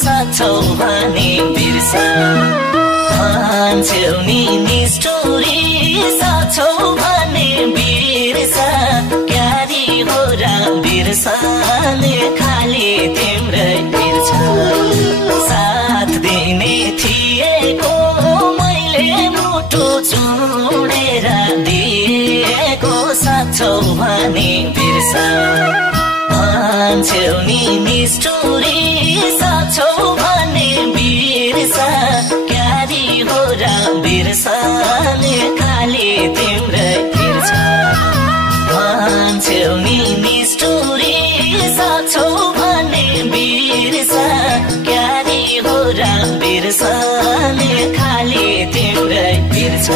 साँचौ भने बिर्सा भन्छौ नि निष्ठुरी साँचौ भने बिर्सा क्यारी हो र बिर्साले खाली तिम्रै बिर्छ साथ दिने थिएको मैले मुटु चुडेर दिएको साँचौ भने बिर्सा भन्छौ नि निष्ठुरी साँचौ भने बिर्सा क्यारी हो र बिर्साले खाली तिम्रै बिर्छ भन्छौ नि निष्ठुरी साँचौ भने बिर्सा क्यारी हो र बिर्साले खाली तिम्रै बिर्छ